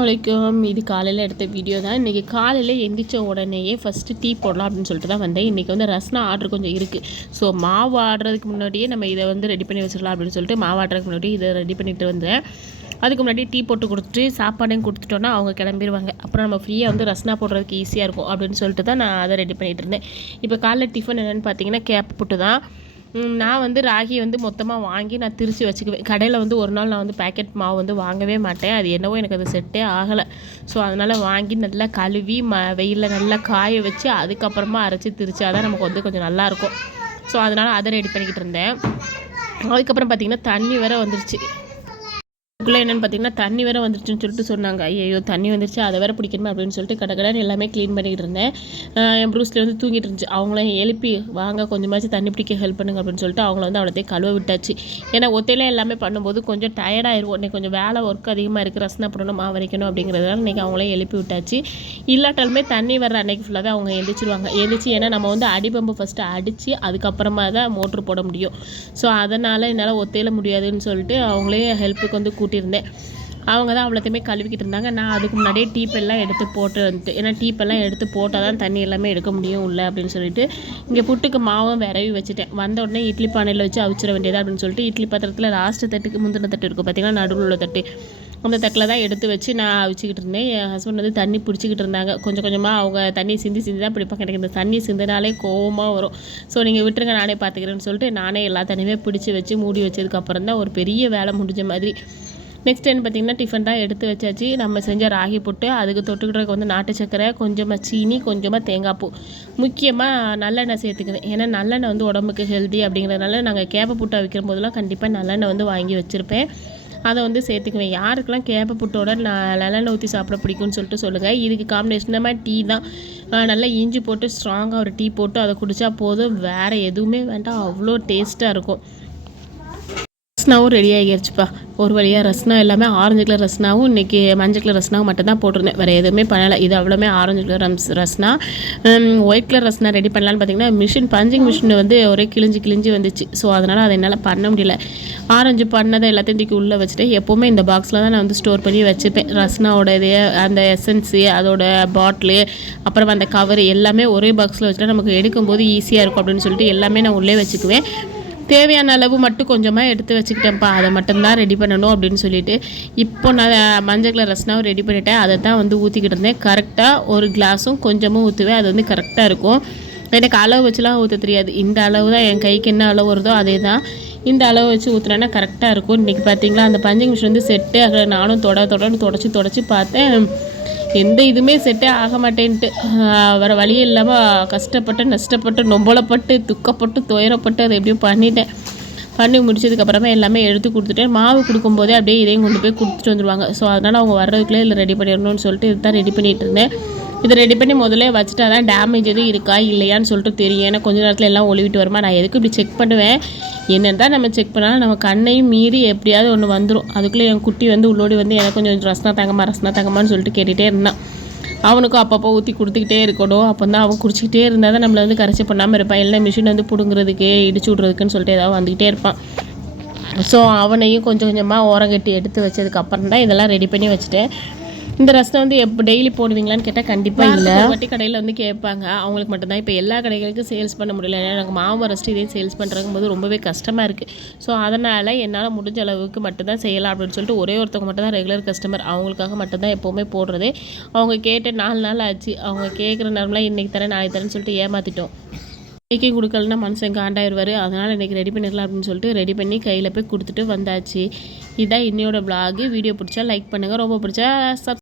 வலைக்கும் இது காலையில் எடுத்த வீடியோ தான். இன்றைக்கி காலையில் எந்திரிச்ச உடனேயே ஃபஸ்ட்டு டீ போடலாம் அப்படின்னு சொல்லிட்டு தான் வந்தேன். இன்றைக்கி வந்து ரஸ்னா ஆர்டர் கொஞ்சம் இருக்குது ஸோ மாவு ஆடுறதுக்கு முன்னாடியே நம்ம இதை வந்து ரெடி பண்ணி வச்சிடலாம் அப்படின்னு சொல்லிட்டு மாவு ஆடுறதுக்கு முன்னாடி இதை ரெடி பண்ணிட்டு வந்தேன். அதுக்கு முன்னாடி டீ போட்டு கொடுத்துட்டு சாப்பாடையும் கொடுத்துட்டோன்னா அவங்க கிளம்பிடுவாங்க அப்புறம் நம்ம ஃப்ரீயாக வந்து ரஸ்னா போடுறதுக்கு ஈஸியாக இருக்கும் அப்படின்னு சொல்லிட்டு தான் நான் அதை ரெடி பண்ணிகிட்டு இருந்தேன். இப்போ காலைல டிஃபன் என்னென்னு பார்த்தீங்கன்னா கேப் புட்டு தான் நான் வந்து ராகி வந்து மொத்தமாக வாங்கி நான் திருச்சி வச்சுக்குவேன். கடையில் வந்து ஒரு நாள் நான் வந்து பேக்கெட் மாவு வந்து வாங்கவே மாட்டேன். அது என்னவோ எனக்கு அது செட்டே ஆகலை. ஸோ அதனால் வாங்கி நல்லா கழுவி ம வெயிலில் நல்லா காய வச்சு அதுக்கப்புறமா அரைச்சி திரிச்சா தான் நமக்கு வந்து கொஞ்சம் நல்லாயிருக்கும் ஸோ அதனால் அதை ரெடி பண்ணிக்கிட்டு இருந்தேன். அதுக்கப்புறம் பார்த்திங்கன்னா தண்ணி வேறு வந்துருச்சு. அதுக்குள்ளே என்னென்னு பார்த்தீங்கன்னா தண்ணி வேறு வந்துருச்சுன்னு சொல்லிட்டு சொன்னாங்க. ஐயோ தண்ணி வந்துருச்சு அதை வேறு பிடிக்கணுமே அப்படின்னு சொல்லிட்டு கடை கடன் எல்லாமே க்ளீன் பண்ணிக்கிட்டு இருந்தேன். என் ப்ரூஸில் வந்து தூங்கிட்டு இருந்துச்சு. அவங்கள எழுப்பி வாங்க கொஞ்சமாச்சும் தண்ணி பிடிக்க ஹெல்ப் பண்ணுங்க அப்படின்னு சொல்லிட்டு அவங்கள வந்து அவ்வளோத்தையும் கழுவ விட்டாச்சு. ஏன்னா ஒத்தையில எல்லாமே பண்ணும்போது கொஞ்சம் டயர்டாயிருவோம் இன்னைக்கு கொஞ்சம் வேலை ஒர்க் அதிகமாக இருக்குது ரசனை பண்ணணும் மாவரைக்கணும் வரைக்கணும் அப்படிங்கிறதுனால இன்றைக்கி அவங்களே எழுப்பி விட்டாச்சு. இல்லாட்டாலுமே தண்ணி வர்ற அன்னைக்கு ஃபுல்லாகவே அவங்க எழுந்திரிச்சிருவாங்க எழுந்திரிச்சு ஏன்னா நம்ம வந்து அடிபம்பு ஃபஸ்ட்டு அடித்து அதுக்கப்புறமா தான் மோட்ரு போட முடியும். ஸோ அதனால் என்னால் ஒத்தையில முடியாதுன்னு சொல்லிட்டு அவங்களே ஹெல்ப்புக்கு வந்து கூட்டு கூட்டியிருந்தேன் அவங்க தான் அவ்வளோத்தையுமே கழுவிக்கிட்டு இருந்தாங்க. நான் அதுக்கு முன்னாடியே டீப்பெல்லாம் எடுத்து போட்டு வந்துட்டு ஏன்னா டீப்பெல்லாம் எடுத்து போட்டால் தான் தண்ணி எல்லாமே எடுக்க முடியும் இல்லை அப்படின்னு சொல்லிட்டு இங்கே புட்டுக்கு மாவும் விரவி வச்சுட்டேன். வந்த உடனே இட்லி பானையில் வச்சு அவிச்சிட வேண்டியது அப்படின்னு சொல்லிட்டு இட்லி பாத்திரத்தில் லாஸ்ட்டு தட்டுக்கு முந்தின தட்டு இருக்கும் பார்த்திங்கன்னா நடுவில் உள்ள தட்டு. அந்த தட்டில் தான் எடுத்து வச்சு நான் அவிச்சிக்கிட்டு இருந்தேன். என் ஹஸ்பண்ட் வந்து தண்ணி பிடிச்சிக்கிட்டு இருந்தாங்க. கொஞ்சம் கொஞ்சமாக அவங்க தண்ணி சிந்தி சிந்தி தான் பிடிப்பாங்க எனக்கு இந்த தண்ணி சிந்தினாலே கோவமாக வரும். ஸோ நீங்கள் விட்டுருங்க நானே பார்த்துக்கிறேன்னு சொல்லிட்டு நானே எல்லா தண்ணியுமே பிடிச்சி வச்சு மூடி வச்சதுக்கப்புறம் தான் ஒரு பெரிய வேலை முடிஞ்ச மாதிரி. நெக்ஸ்ட் என்ன பார்த்திங்கன்னா டிஃபன் தான் எடுத்து வச்சாச்சு. நம்ம செஞ்ச ராகி புட்டு அதுக்கு தொட்டுக்கிறதுக்கு வந்து நாட்டு சக்கரை கொஞ்சமாக சீனி கொஞ்சமாக தேங்காய் பூ. முக்கியமாக நல்லெண்ணெய் சேர்த்துக்குவேன் ஏன்னா நல்லெண்ணெய் வந்து உடம்புக்கு ஹெல்தி அப்படிங்கிறதுனால நாங்கள் கேப்பை புட்டு வைக்கிற போதெல்லாம் கண்டிப்பாக நல்லெண்ணெய் வந்து வாங்கி வச்சுருப்பேன். அதை வந்து சேர்த்துக்குவேன். யாருக்கெல்லாம் கேப்பை புட்டோட நான் நல்லெண்ணெய் ஊற்றி சாப்பிட பிடிக்கும்னு சொல்லிட்டு சொல்லுங்கள் இதுக்கு காம்பினேஷனாக டீ தான். நல்லா இஞ்சி போட்டு ஸ்ட்ராங்காக ஒரு டீ போட்டு அதை குடித்தா போதும். வேறு எதுவுமே வேண்டாம். அவ்வளோ டேஸ்ட்டாக இருக்கும். ரஸ்னாவும் ரெடி ஆகிடுச்சுப்பா ஒரு வழியாக ரஸ்னா எல்லாமே ஆரஞ்சு கலர் ரஸ்னாவும் இன்றைக்கி மஞ்சள் கலர் ரஸ்னாவும் மட்டும் தான் போட்டிருந்தேன். வேறு எதுவுமே பண்ணலை. இது அவ்வளோமே orange colour rooms Rasna. White colour Rasna ready பண்ணலான்னு பார்த்தீங்கன்னா மிஷின் பஞ்சிங் மிஷின் வந்து ஒரே கிழிஞ்சு கிழிஞ்சு வந்துச்சு. ஸோ அதனால் அதை என்னால் பண்ண முடியல. ஆரஞ்சு பண்ணதை எல்லாத்தையும் தூக்கி உள்ளே வச்சுட்டு எப்போவுமே இந்த பாக்ஸில் தான் நான் வந்து ஸ்டோர் பண்ணி வச்சுப்பேன். ரஸ்னாவோட இது அந்த எசன்ஸு அதோட பாட்டிலு அப்புறம் அந்த கவர் எல்லாமே ஒரே பாக்ஸில் வச்சுட்டா நமக்கு எடுக்கும்போது ஈஸியாக இருக்கும் அப்படின்னு சொல்லிட்டு எல்லாமே நான் உள்ளே வச்சுக்குவேன். தேவையான அளவு மட்டும் கொஞ்சமாக எடுத்து வச்சுக்கிட்டேன்ப்பா. அதை மட்டும்தான் ரெடி பண்ணணும் அப்படின்னு சொல்லிட்டு இப்போ நான் மஞ்சள் கலர் ரசனாவும் ரெடி பண்ணிவிட்டேன் அதை தான் வந்து ஊற்றிக்கிட்டு இருந்தேன். கரெக்டாக ஒரு கிளாஸும் கொஞ்சமும் ஊற்றுவேன் அது வந்து கரெக்டாக இருக்கும். எனக்கு அளவு வச்சுலாம் ஊற்ற தெரியாது. இந்த அளவு தான் என் கைக்கு என்ன அளவு வருதோ அதே தான். இந்த அளவு வச்சு ஊற்றுனா கரெக்டாக இருக்கும். இன்றைக்கி பார்த்தீங்களா அந்த பஞ்சிங் மிஷின் வந்து செட்டு அதில் நானும் தொட தொடன்னு தொடச்சி தொடச்சி பார்த்தேன். எந்த இதுவுமே செட்டே ஆக மாட்டேன்ட்டு. வர வழியே இல்லாமல் கஷ்டப்பட்டு நஷ்டப்பட்டு நொம்பலப்பட்டு துக்கப்பட்டு துயரப்பட்டு அதை எப்படியும் பண்ணிட்டேன். பண்ணி முடிச்சதுக்கப்புறமா எல்லாமே எடுத்து கொடுத்துட்டேன். மாவு கொடுக்கும்போதே அப்படியே இதையும் கொண்டு போய் கொடுத்துட்டு வந்துடுவாங்க ஸோ அதனால் அவங்க வர்றதுக்குள்ளே இல்லை ரெடி பண்ணிடணும்னு சொல்லிட்டு இதுதான் ரெடி பண்ணிகிட்டு இருந்தேன். இதை ரெடி பண்ணி முதல்ல வச்சுட்டா தான் டேமேஜ் எதுவும் இருக்கா இல்லையான்னு சொல்லிட்டு தெரியும். ஏன்னா கொஞ்ச நேரத்தில் எல்லாம் ஒளிவிட்டு வருமா? நான் எதுக்கு இப்படி செக் பண்ணுவேன்? என்னென்னு தான் நம்ம செக் பண்ணாலும். நம்ம கண்ணையும் மீறி எப்படியாவது ஒன்று வந்துடும் அதுக்குள்ளே என் குட்டி வந்து உள்ளோடி வந்து எனக்கு கொஞ்சம் ரசனா தங்கம்மா ரசனா தங்கம்மான்னு சொல்லிட்டு கேட்டுகிட்டே இருந்தான். அவனுக்கும் அப்பப்போ ஊற்றி கொடுத்துக்கிட்டே இருக்கணும். அப்போ தான் அவன் குடிச்சிக்கிட்டே இருந்தால் தான் நம்மளை வந்து கரைச்சி பண்ணாமல் இருப்பான். எல்லாம் மிஷின் வந்து பிடுங்குறதுக்கு இடிச்சு விட்றதுக்குன்னு சொல்லிட்டு ஏதாவது வந்துக்கிட்டே இருப்பான். ஸோ அவனையும் கொஞ்சம் கொஞ்சமாக ஓரங்கட்டி எடுத்து வச்சதுக்கப்புறம் தான் இதெல்லாம் ரெடி பண்ணி வச்சுட்டேன். இந்த ரசம் வந்து எப்போ டெய்லி போடுவீங்களான்னு கேட்டால் கண்டிப்பாக இல்லை. வட்டி கடையில் வந்து கேட்பாங்க. அவங்களுக்கு மட்டும்தான். இப்போ எல்லா கடைகளுக்கும் சேல்ஸ் பண்ண முடியல. ஏன்னா எனக்கு மாவு அரைச்சிட்டு இதே சேல்ஸ் பண்ணுறதுக்கும் போது ரொம்பவே கஷ்டமாக இருக்குது ஸோ அதனால் என்னால் முடிஞ்ச அளவுக்கு மட்டும்தான் செய்யலாம் அப்படின்னு சொல்லிட்டு ஒரே ஒருத்தவங்க மட்டும் தான் ரெகுலர் கஸ்டமர் அவங்களுக்காக மட்டும்தான் எப்போவுமே போடுறது. அவங்க கேட்டு நாலு நாள் ஆச்சு. அவங்க கேட்குற நேரம்லாம் இன்றைக்கி தரேன் நாளைக்கு தரேன்னு சொல்லிட்டு ஏமாற்றிட்டோம் இன்றைக்கி கொடுக்கலன்னா மனுஷன் காண்டாயிருவார் அதனால் இன்றைக்கி ரெடி பண்ணிடலாம் அப்படின்னு சொல்லிட்டு ரெடி பண்ணி கையில் போய் கொடுத்துட்டு வந்தாச்சு. இதுதான் இன்னையோட விலாகு வீடியோ பிடிச்சா லைக் பண்ணுங்கள் ரொம்ப பிடிச்சா சப்